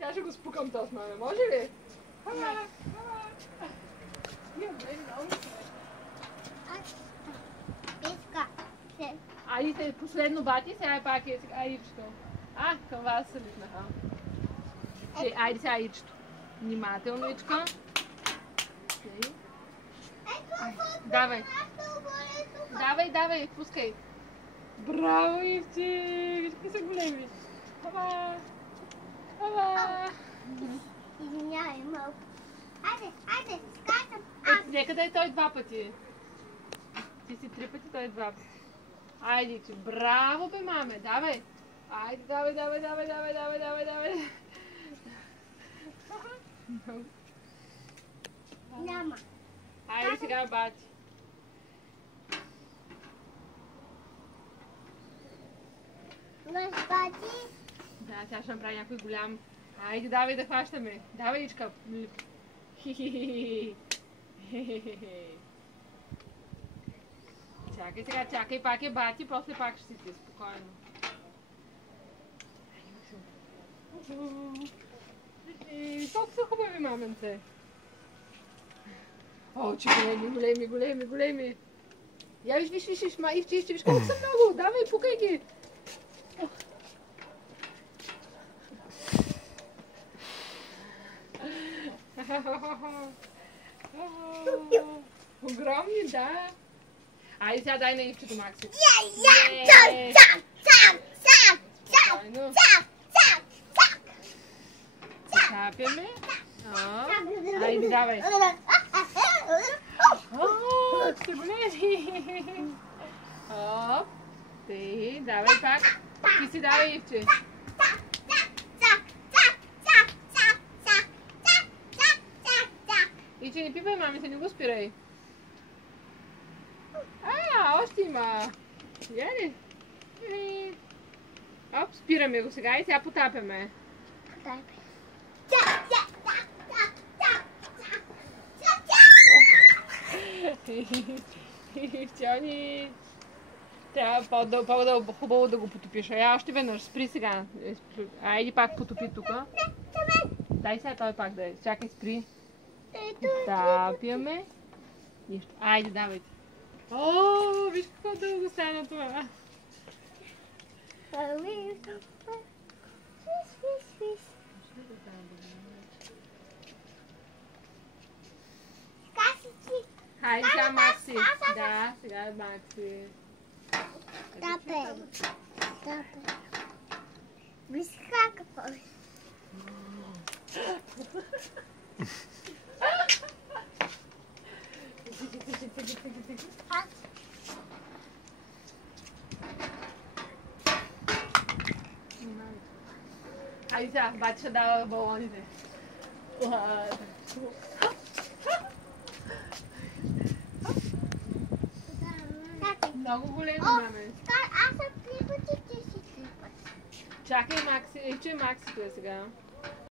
Сега ще го спукам този маме, може ли? Айде се последно бати, сега пак е яичето. Към вас се литнаха. Айде сега яичето. Внимателно, яичко. Давай. Давай, пускай. Браво, Ивче! Виж какви са големи. Ава! Извинявай, малко. Айде, скачам. Нека да е той 2 пъти. Ти си 3 пъти, той 2 пъти. Айде, че браво бе, маме, давай. Айде, давай. Няма. Айде сега бати. Бати. Да, сега ще направи някой голям. Айде, давай да хващаме. Давай, Ичка. Чакай сега, пак е бати, после пак ще си спокойно. Толкова са хубави, маменце. О, че големи. Я виж, Ивче, виж колко са много. Давай, пукай ги. Огромни, да. Айде сега дай на Ивчето, Макси. Чапяме. Айде, давай. Ще големи. Оп. Ти, давай пак. Ти си давай, Ивче. Ивче, не пипай, мами, се не го спирай. Още има. Я ли? Оп, спираме го сега и сега потапяме. Ивчони. Трябва по-хубаво да го потопиш. Още веднъж, спри сега. Айде пак потопи тука. Дай сега той пак да е. Чакай, спри. Тапяме. Айде, давайте. О, виж какво дълго стана това. Хайде сега, Макси. Да, сега е Макси. Тапе. Виж какво е. Айде сега, бати ще дава балоните. Много големи, маме. Аз съм 3 пъти, ти си 3 пъти. Чакай, Макси. Че Макси е сега.